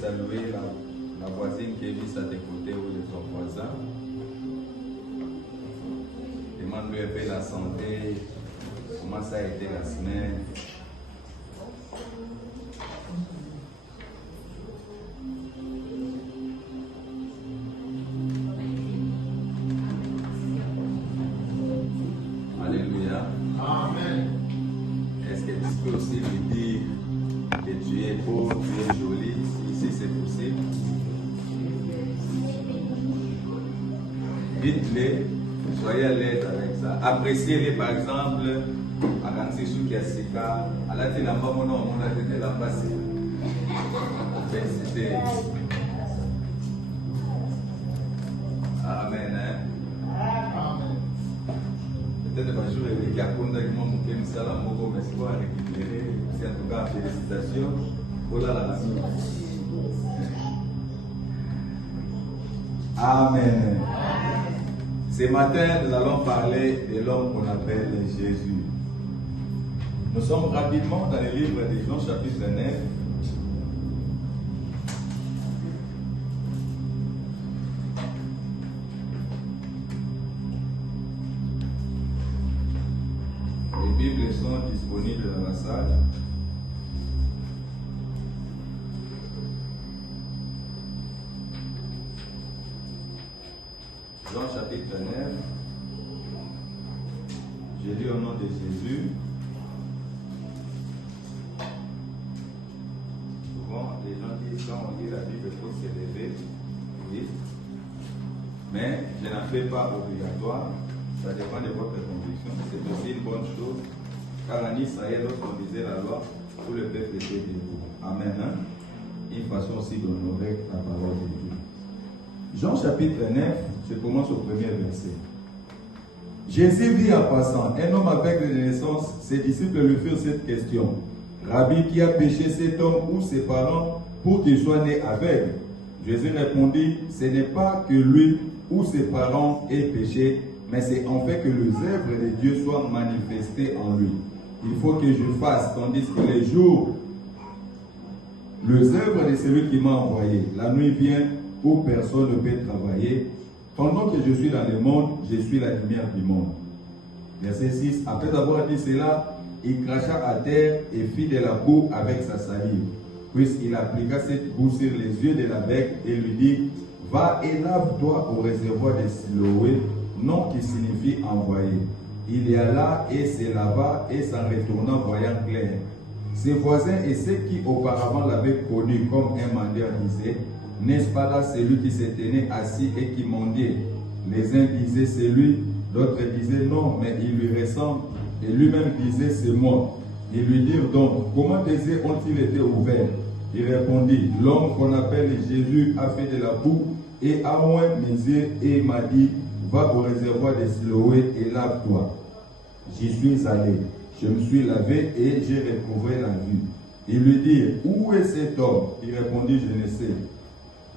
saluer la voisine qui est juste à tes côtés ou de ton voisin. Demande-lui un peu la santé, comment ça a été la semaine. Alléluia. Amen. Est-ce que tu peux aussi lui dire que tu es beau, tu es joli, si c'est possible? Dites-le, soyez à l'aise avec ça. Appréciez-les par exemple, à Kansisou Kiasika, à la télé, on a été la passée. Félicitez. Amen. Amen. Peut-être un jour, il y a un peu de monde qui me sert à mon mais c'est quoi récupérer. C'est en tout cas, félicitations. Oh là là. Amen. Ce matin, nous allons parler de l'homme qu'on appelle Jésus. Nous sommes rapidement dans le livre de Jean, chapitre 9. Les Bibles sont disponibles dans la salle. Jean chapitre 9, j'ai lu au nom de Jésus. Souvent, les gens disent quand on lit la Bible, il faut s'élever. Oui. Mais je n'en fais pas obligatoire. Ça dépend de votre conviction. C'est aussi une bonne chose. Car en Israël, lorsqu'on disait la loi, tout le peuple était debout. Amen. Hein? Une façon aussi d'honorer la parole de Dieu. Jean chapitre 9, je commence au premier verset. Jésus vit en passant un homme aveugle de naissance. Ses disciples lui firent cette question. Rabbi, qui a péché cet homme ou ses parents pour qu'il soit né aveugle? Jésus répondit, ce n'est pas que lui ou ses parents aient péché, mais c'est en fait que les œuvres de Dieu soient manifestées en lui. Il faut que je fasse, tandis que les jours, les œuvres de celui qui m'a envoyé, la nuit vient où personne ne peut travailler. Pendant que je suis dans le monde, je suis la lumière du monde. Verset 6. Après avoir dit cela, il cracha à terre et fit de la boue avec sa salive. Puisqu'il appliqua cette boue sur les yeux de l'aveugle et lui dit, va et lave-toi au réservoir de Siloé, nom qui signifie envoyé. Il y alla et se lava et s'en retourna voyant clair. Ses voisins et ceux qui auparavant l'avaient connu comme un mendiant disaient, n'est-ce pas là celui qui se tenait assis et qui mendiait? Les uns disaient c'est lui, d'autres disaient non, mais il lui ressemble. Et lui-même disait c'est moi. Ils lui dirent donc, comment tes yeux ont-ils été ouverts? Il répondit, l'homme qu'on appelle Jésus a fait de la boue et a oint mes yeux et m'a dit, va au réservoir de Siloé et lave-toi. J'y suis allé, je me suis lavé et j'ai recouvré la vue. Ils lui dirent, où est cet homme? Il répondit, je ne sais.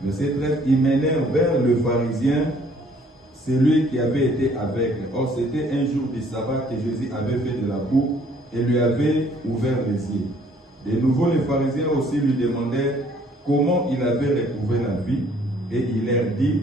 Verset 13, ils menèrent vers le pharisien, celui qui avait été aveugle. Or, c'était un jour du sabbat que Jésus avait fait de la boue et lui avait ouvert les yeux. De nouveau, les pharisiens aussi lui demandèrent comment il avait recouvré la vie. Et il leur dit,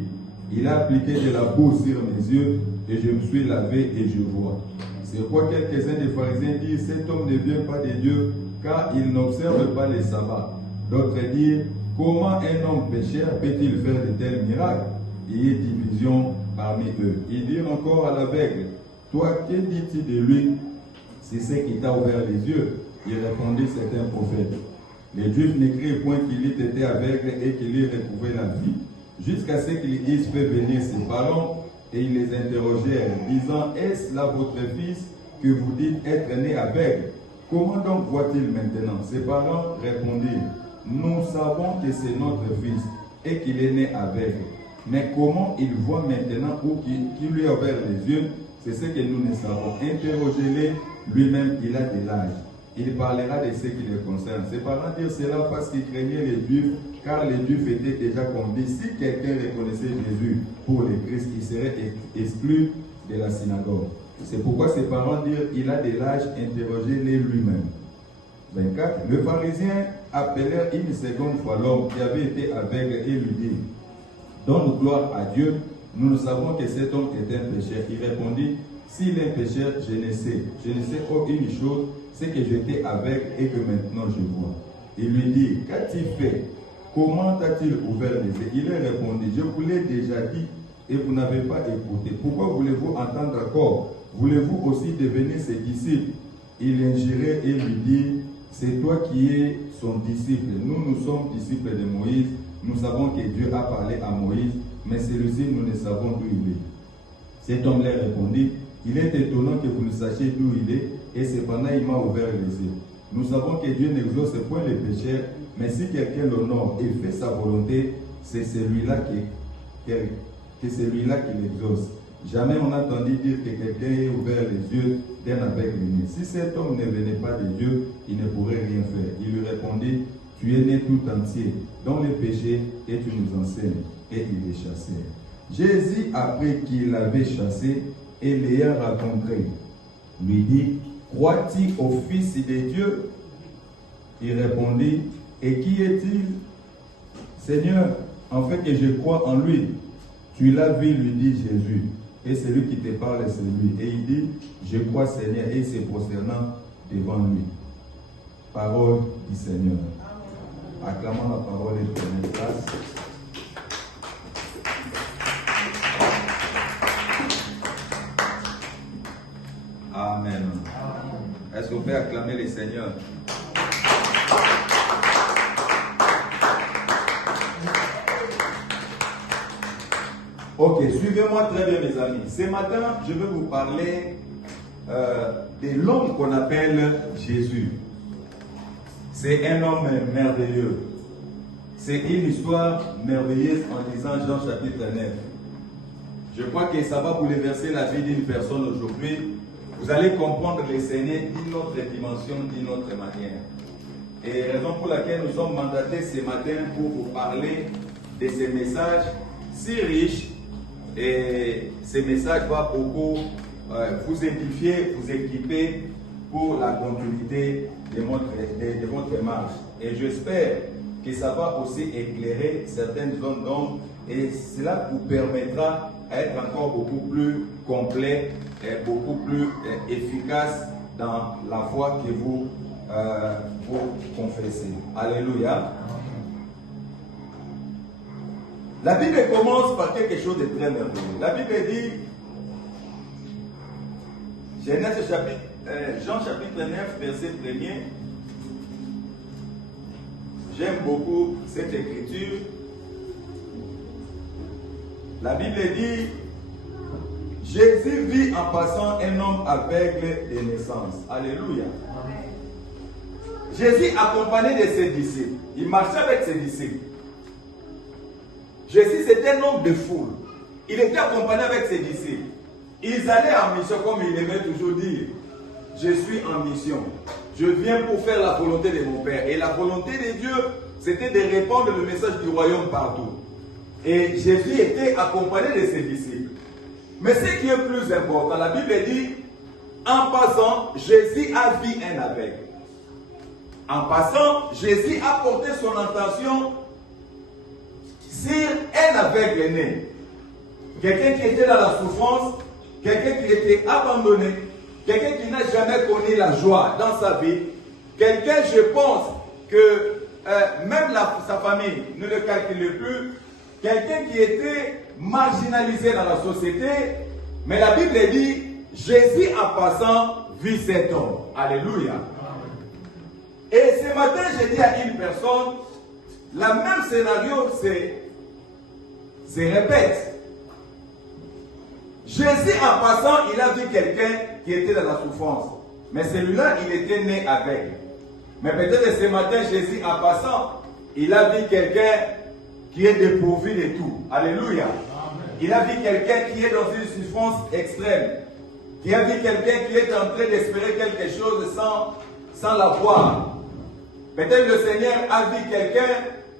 il a appliqué de la boue sur mes yeux et je me suis lavé et je vois. C'est pourquoi quelques-uns des pharisiens disent, cet homme ne vient pas de Dieu car il n'observe pas les sabbats. D'autres disent, comment un homme pécheur peut-il faire de tels miracles? Il y a division parmi eux. Ils dirent encore à l'aveugle, toi, que dis-tu de lui? C'est ce qui t'a ouvert les yeux. Il répondit, c'est un prophète. Les Juifs n'écrivent point qu'il ait été aveugle et qu'il ait recouvré la vie, jusqu'à ce qu'ils disent fait venir ses parents, et ils les interrogèrent, disant, est-ce là votre fils que vous dites être né aveugle? Comment donc voit-il maintenant? Ses parents répondirent, nous savons que c'est notre fils et qu'il est né aveugle. Mais comment il voit maintenant ou qui lui a ouvert les yeux, c'est ce que nous ne savons. Interrogez-les, lui-même il a de l'âge. Il parlera de ce qui le concerne. Ses parents dirent cela parce qu'ils craignaient les Juifs, car les Juifs étaient déjà convaincus. Si quelqu'un reconnaissait Jésus pour le Christ, il serait exclu de la synagogue. C'est pourquoi ses parents dirent il a de l'âge, interrogez-les lui-même. 24. Le pharisien appelèrent une seconde fois l'homme qui avait été aveugle et lui dirent, donne gloire à Dieu, nous savons que cet homme est un pécheur. Il répondit, s'il est pécheur, je ne sais aucune chose, c'est que j'étais aveugle et que maintenant je vois. Il lui dit, qu'a-t-il fait? Comment t'a-t-il ouvert les yeux? Il lui répondit, je vous l'ai déjà dit et vous n'avez pas écouté. Pourquoi voulez-vous entendre encore? Voulez-vous aussi devenir ses disciples? Il injurait et lui dit, c'est toi qui es son disciple. Nous sommes disciples de Moïse. Nous savons que Dieu a parlé à Moïse, mais celui-ci, nous ne savons d'où il est. Cet homme leur répondit, il est étonnant que vous ne sachiez d'où il est, et cependant il m'a ouvert les yeux. Nous savons que Dieu n'exauce point les pécheurs, mais si quelqu'un l'honore et fait sa volonté, c'est celui-là qui l'exauce. Jamais on n'a entendu dire que quelqu'un ait ouvert les yeux d'un aveugle-né. Si cet homme ne venait pas de Dieu, il ne pourrait rien faire. Il lui répondit, tu es né tout entier dans le péché et tu nous enseignes. Et il les chassait. Jésus, après qu'il l'avait chassé et l'ayant rencontré, lui dit, crois-tu au Fils de Dieu? Il répondit, et qui est-il? Seigneur, en fait que je crois en lui. Tu l'as vu, lui dit Jésus, et celui qui te parle, c'est lui. Et il dit, je crois Seigneur, et se prosternant devant lui. Parole du Seigneur. Acclamons la parole et prenons place. Amen. Est-ce qu'on peut acclamer le Seigneur? Ok, suivez-moi très bien mes amis. Ce matin, je vais vous parler de l'homme qu'on appelle Jésus. C'est un homme merveilleux. C'est une histoire merveilleuse en lisant Jean chapitre 9. Je crois que ça va bouleverser la vie d'une personne aujourd'hui. Vous allez comprendre le Seigneur d'une autre dimension, d'une autre manière. Et raison pour laquelle nous sommes mandatés ce matin pour vous parler de ces messages si riches. Et ces messages vont beaucoup vous édifier, vous équiper pour la continuité de votre marche. Et j'espère que ça va aussi éclairer certaines zones d'ombre et cela vous permettra d'être encore beaucoup plus complet et beaucoup plus efficace dans la foi que vous confessez. Alléluia. La Bible commence par quelque chose de très merveilleux. La Bible dit, Jean chapitre 9, verset 1er. J'aime beaucoup cette écriture. La Bible dit, Jésus vit en passant un homme aveugle de naissance. Alléluia. Jésus accompagné de ses disciples. Il marchait avec ses disciples. Jésus c'était un homme de foule. Il était accompagné avec ses disciples. Ils allaient en mission comme il aimait toujours dire. Je suis en mission. Je viens pour faire la volonté de mon Père. Et la volonté de Dieu, c'était de répandre le message du royaume partout. Et Jésus était accompagné de ses disciples. Mais ce qui est plus important, la Bible dit, en passant, Jésus a vu un aveugle. En passant, Jésus a porté son attention sur un aveugle né. Quelqu'un qui était dans la souffrance, quelqu'un qui était abandonné, quelqu'un qui n'a jamais connu la joie dans sa vie, quelqu'un, je pense, que même sa famille ne le calculait plus, quelqu'un qui était marginalisé dans la société, mais la Bible dit, Jésus en passant vit cet homme. Alléluia. Et ce matin, j'ai dit à une personne, le même scénario se répète. Jésus en passant, il a vu quelqu'un qui était dans la souffrance. Mais celui-là, il était né aveugle. Mais peut-être ce matin, Jésus en passant, il a vu quelqu'un qui est dépourvu de tout. Alléluia. Il a vu quelqu'un qui est dans une souffrance extrême. Qui a vu quelqu'un qui est en train d'espérer quelque chose sans l'avoir. Peut-être le Seigneur a vu quelqu'un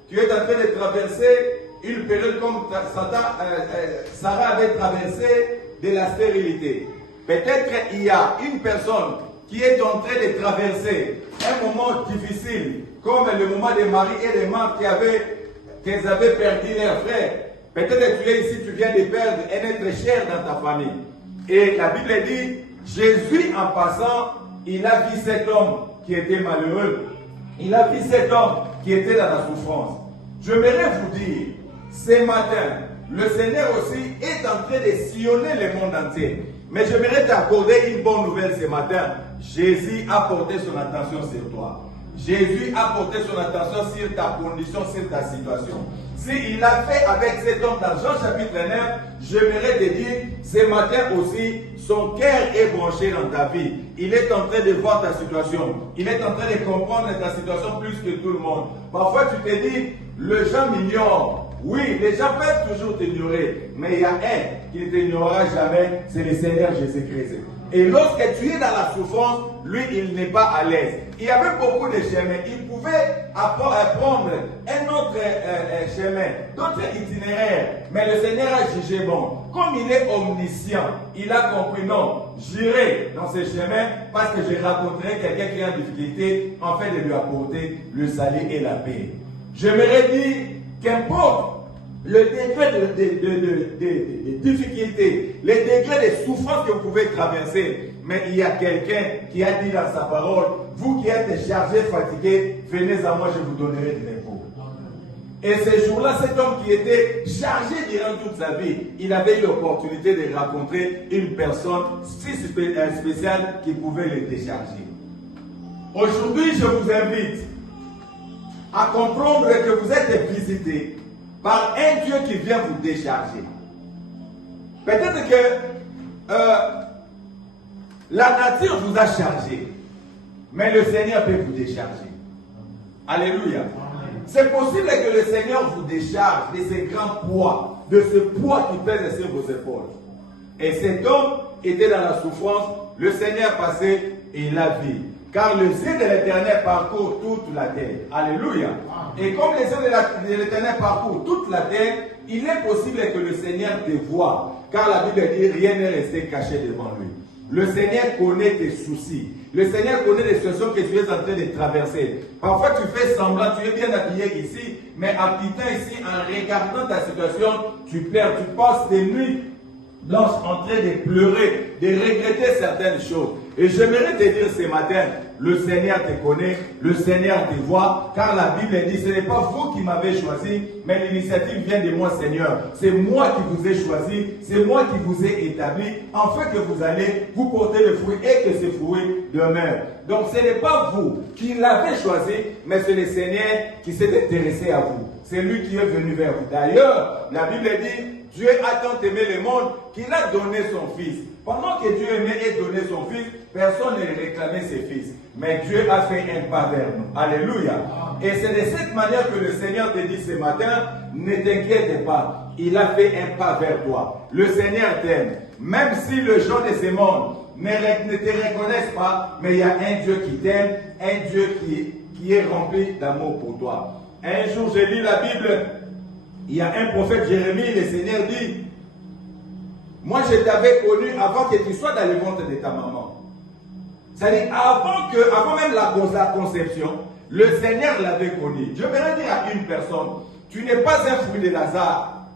qui est en train de traverser une période comme Sarah avait traversé de la stérilité. Peut-être il y a une personne qui est en train de traverser un moment difficile comme le moment des maris et des mères qui avaient perdu leur frère. Peut-être que tu es ici, tu viens de perdre un être cher dans ta famille. Et la Bible dit, Jésus en passant, il a vu cet homme qui était malheureux. Il a vu cet homme qui était dans la souffrance. J'aimerais vous dire, ce matin, le Seigneur aussi est en train de sillonner le monde entier. Mais j'aimerais t'accorder une bonne nouvelle ce matin. Jésus a porté son attention sur toi. Jésus a porté son attention sur ta condition, sur ta situation. S'il a fait avec cet homme dans Jean chapitre 9, j'aimerais te dire, ce matin aussi, son cœur est branché dans ta vie. Il est en train de voir ta situation. Il est en train de comprendre ta situation plus que tout le monde. Parfois tu te dis, les gens m'ignorent. Oui, les gens peuvent toujours t'ignorer. Mais il y a un qui ne t'ignorera jamais, c'est le Seigneur Jésus-Christ. Et lorsque tu es dans la souffrance, lui, il n'est pas à l'aise. Il y avait beaucoup de chemins. Il pouvait prendre un autre chemin, d'autres itinéraires. Mais le Seigneur a jugé bon. Comme il est omniscient, il a compris, non, j'irai dans ce chemin parce que je rencontrerai quelqu'un qui est en difficulté, afin de lui apporter le salut et la paix. J'aimerais dire, qu'importe le degré de difficulté, le degré de souffrance que vous pouvez traverser, mais il y a quelqu'un qui a dit dans sa parole, vous qui êtes chargés, fatigués, venez à moi, je vous donnerai de repos. Et ce jour-là, cet homme qui était chargé durant toute sa vie, il avait eu l'opportunité de rencontrer une personne si spéciale qui pouvait le décharger. Aujourd'hui, je vous invite à comprendre que vous êtes visité par un Dieu qui vient vous décharger. Peut-être que la nature vous a chargé, mais le Seigneur peut vous décharger. Alléluia. C'est possible que le Seigneur vous décharge de ce grand poids, de ce poids qui pèse sur vos épaules. Et cet homme était dans la souffrance, le Seigneur passait et il l'a vu. Car les yeux de l'Éternel parcourent toute la terre. Alléluia. Et comme les yeux de l'Éternel parcourent toute la terre, il est possible que le Seigneur te voie. Car la Bible dit, rien n'est resté caché devant lui. Le Seigneur connaît tes soucis. Le Seigneur connaît les situations que tu es en train de traverser. Parfois tu fais semblant, tu es bien habillé ici, mais en quittant ici, en regardant ta situation, tu pleures, tu passes des nuits blanches en train de pleurer, de regretter certaines choses. Et j'aimerais te dire ce matin, le Seigneur te connaît, le Seigneur te voit, car la Bible dit, ce n'est pas vous qui m'avez choisi, mais l'initiative vient de moi, Seigneur. C'est moi qui vous ai choisi, c'est moi qui vous ai établi, afin que vous allez vous porter le fruit et que ces fruits demeurent. Donc ce n'est pas vous qui l'avez choisi, mais c'est le Seigneur qui s'est intéressé à vous. C'est lui qui est venu vers vous. D'ailleurs, la Bible dit, Dieu a tant aimé le monde qu'il a donné son Fils. Pendant que Dieu aimait et donnait son Fils, personne ne réclamait ses fils. Mais Dieu a fait un pas vers nous. Alléluia. Et c'est de cette manière que le Seigneur te dit ce matin, ne t'inquiète pas. Il a fait un pas vers toi. Le Seigneur t'aime. Même si les gens de ce monde ne te reconnaissent pas, mais il y a un Dieu qui t'aime, un Dieu qui est rempli d'amour pour toi. Un jour, j'ai lu la Bible. Il y a un prophète Jérémie, le Seigneur dit, moi je t'avais connu avant que tu sois dans le ventre de ta maman. C'est-à-dire avant même la conception, le Seigneur l'avait connu. Je voudrais dire à une personne, tu n'es pas un fruit de Lazare.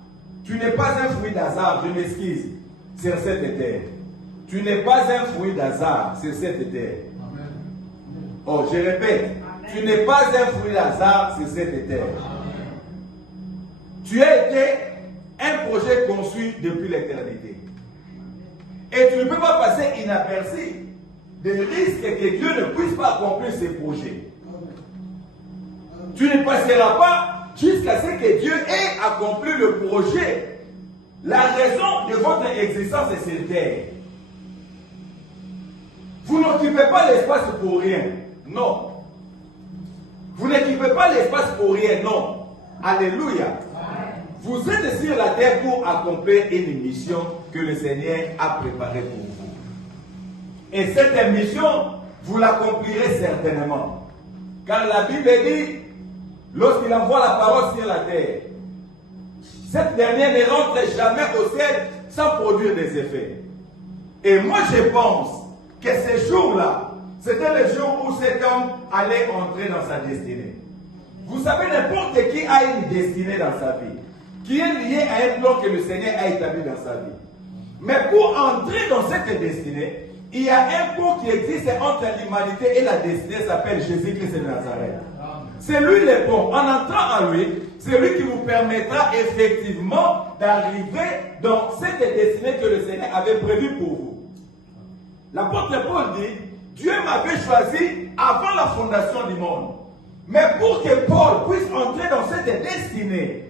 Tu n'es pas un fruit d'hasard, je m'excuse, sur cette terre. Tu n'es pas un fruit d'hasard sur cette terre. Amen. Oh, je répète, amen. Tu n'es pas un fruit d'hasard sur cette terre. Amen. Tu as été un projet conçu depuis l'éternité. Et tu ne peux pas passer inaperçu des risques que Dieu ne puisse pas accomplir ses projets. Tu ne passeras pas jusqu'à ce que Dieu ait accompli le projet. La raison de votre existence est sur terre. Vous n'occupez pas l'espace pour rien. Non. Vous n'occupez pas l'espace pour rien. Non. Alléluia. Vous êtes sur la terre pour accomplir une mission que le Seigneur a préparée pour vous. Et cette mission, vous l'accomplirez certainement. Car la Bible dit, lorsqu'il envoie la parole sur la terre, cette dernière ne rentre jamais au ciel sans produire des effets. Et moi je pense que ce jour-là, C'était le jour où cet homme allait entrer dans sa destinée. Vous savez, n'importe qui a une destinée dans sa vie, qui est liée à un plan que le Seigneur a établi dans sa vie. Mais pour entrer dans cette destinée, il y a un pont qui existe entre l'humanité et la destinée, s'appelle Jésus-Christ de Nazareth. C'est lui le pont. En entrant en lui, c'est lui qui vous permettra effectivement d'arriver dans cette destinée que le Seigneur avait prévue pour vous. L'apôtre Paul dit, Dieu m'avait choisi avant la fondation du monde. Mais pour que Paul puisse entrer dans cette destinée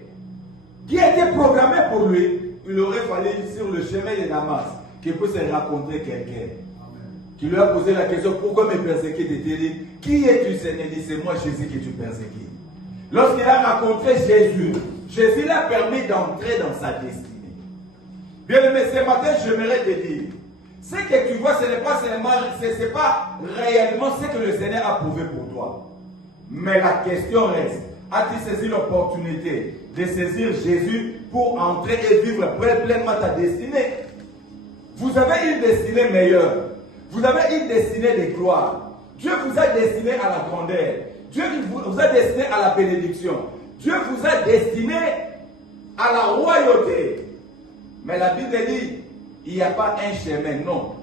qui a été programmée pour lui, il aurait fallu sur le chemin de Damas qu'il puisse rencontrer quelqu'un qui lui a posé la question, pourquoi me persécutes? Et dit, qui es-tu, Seigneur? Il dit, c'est moi Jésus que tu persécutes. Lorsqu'il a rencontré Jésus, Jésus l'a permis d'entrer dans sa destinée. Bien aimé, ce matin, j'aimerais te dire, ce que tu vois, ce n'est pas seulement, c'est pas réellement ce que le Seigneur a prouvé pour toi. Mais la question reste, as-tu saisi l'opportunité de saisir Jésus pour entrer et vivre pleinement ta destinée? Vous avez une destinée meilleure. Vous avez une destinée de gloire. Dieu vous a destiné à la grandeur. Dieu vous a destiné à la bénédiction. Dieu vous a destiné à la royauté. Mais la Bible dit, il n'y a pas un chemin, non.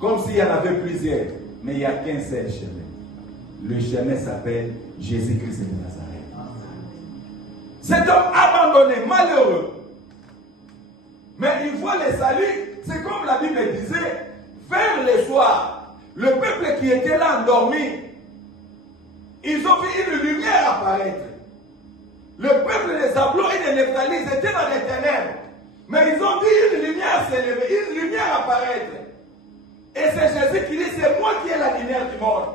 Comme s'il y en avait plusieurs. Mais il n'y a qu'un seul chemin. Le chemin s'appelle Jésus-Christ de Nazareth. Cet homme abandonné, malheureux. Mais il voit le salut. C'est comme la Bible disait, vers le soir, le peuple qui était là endormi, ils ont vu une lumière apparaître. Le peuple des Zablon et des Nephtali, ils étaient dans les ténèbres. Mais ils ont vu une lumière s'élever, une lumière apparaître. Et c'est Jésus qui dit, c'est moi qui ai la lumière du monde.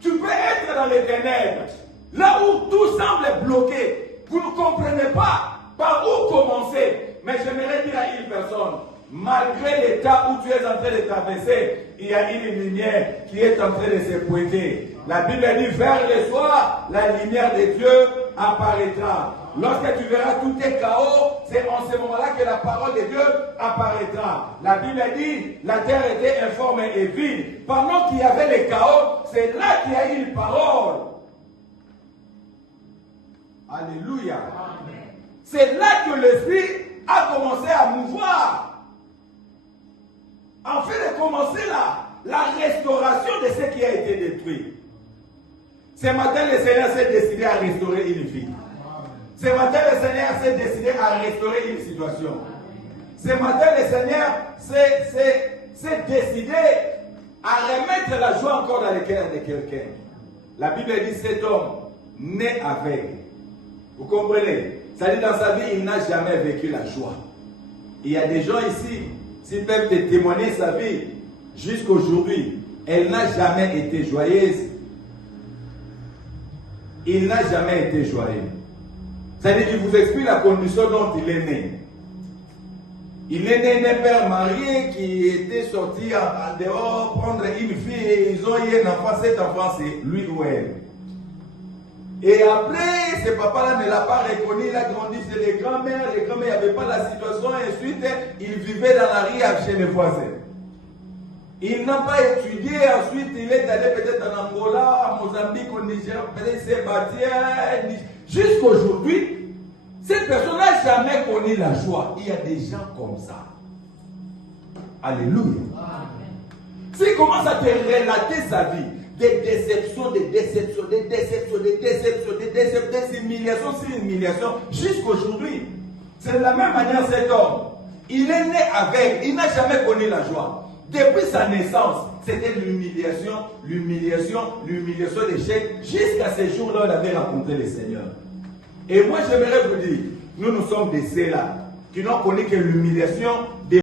Tu peux être dans les ténèbres, là où tout semble bloqué. Vous ne comprenez pas par où commencer. Mais j'aimerais dire à une personne, malgré l'état où tu es en train de traverser, il y a une lumière qui est en train de se pointer. La Bible dit, vers le soir, la lumière de Dieu apparaîtra. Lorsque tu verras tout est chaos, c'est en ce moment-là que la parole de Dieu apparaîtra. La Bible dit, la terre était informe et vide. Pendant qu'il y avait le chaos, c'est là qu'il y a eu une parole. Alléluia. C'est là que l'Esprit a commencé à mouvoir. En fait de commencer la restauration de ce qui a été détruit. Ce matin, le Seigneur s'est décidé à restaurer une vie. Ce matin, le Seigneur s'est décidé à restaurer une situation. Ce matin, le Seigneur s'est décidé à remettre la joie encore dans le cœur de quelqu'un. La Bible dit, cet homme né aveugle. Vous comprenez? Ça dit, dans sa vie, il n'a jamais vécu la joie. Il y a des gens ici, s'ils peuvent te témoigner sa vie, jusqu'aujourd'hui, elle n'a jamais été joyeuse. Il n'a jamais été joyeux. C'est-à-dire qu'il vous explique la condition dont il est né. Il est né d'un père marié qui était sorti en dehors prendre une fille et ils ont eu un enfant. Cet enfant, c'est lui ou elle. Et après, ce papa-là ne l'a pas reconnu. Il a grandi chez les grands-mères. Les grands-mères, il n'y avait pas la situation. Et ensuite, il vivait dans la rue chez les voisins. Il n'a pas étudié. Ensuite, il est allé peut-être en Angola, en Mozambique, au Niger. Peut-être il s'est bâti. Jusqu'aujourd'hui, cette personne n'a jamais connu la joie. Il y a des gens comme ça. Alléluia. S'il commence à te relater sa vie, des déceptions, des humiliations, jusqu'aujourd'hui. C'est de la même manière cet homme. Il est né avec, il n'a jamais connu la joie. Depuis sa naissance, c'était l'humiliation, d'échec, jusqu'à ce jour-là où il avait rencontré le Seigneur. Et moi, j'aimerais vous dire, nous sommes de ceux-là qui n'ont connu que l'humiliation,